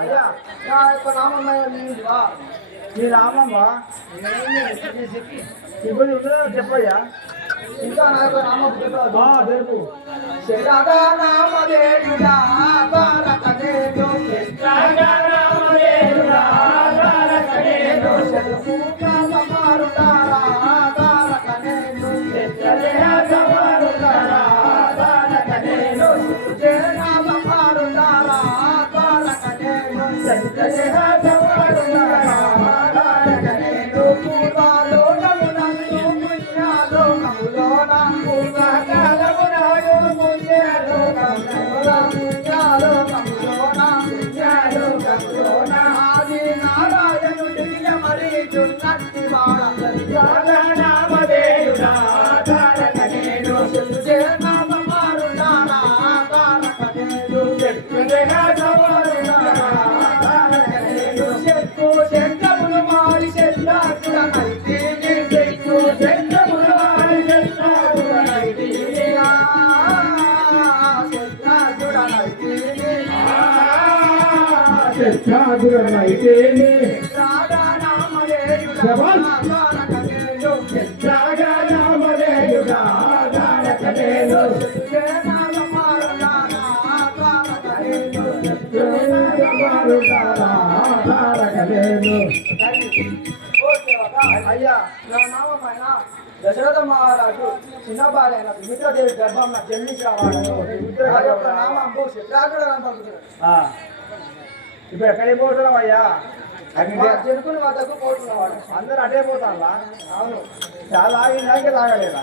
అయ్యా నా యొక్క నామమ్మా నీ నామమ్మా ఇప్పుడు చెప్పయ్యా ఇంకా నా యొక్క నామం తెలుపు శరద నామదేవుడా తారకదేవు నామదేవుడా తారకదేవు శరూప సమారుతారా తారకదేవు శరద సమారుతారా తారకదేవు జన సమారుతారా తారకదేవు శరద సమారుతారా తారకదేవు పూర్వాలో నమునము పుణ్యాలో నములోన పూర్వకాలమునాడు పుణ్యాలో నములో నములోన పుణ్యాలో నములోన ఆది నారాయణుడికి మరి చున్నట్టి వాడ నామదేవుడా తారకదేవు జన సమారుతారా తారకదేవు శరద సమారుతారా తారకదేవు శక్కు శంకములు మారి శత్రాకుడనైతే శక్కు శంకములు మారి శత్రాకుడనైతే శత్రాకుడనైతే రాధా నామదేవుడా తారకదేవు అయ్యా నా నామమైన దశరథ మహారాజు చిన్న భార్య సుమిత్రదేవి గర్భం జన్మించిన వాడు యొక్క నామం శత్రాకుడు అని పలుకుతున్నాడు. ఇప్పుడు ఎక్కడికి పోతున్నావు అయ్యా? జనుకుని వద్దకు పోతున్నవాడు. అందరూ అటే పోతావా? అవును. చాలా ఆగి లాగలేదా?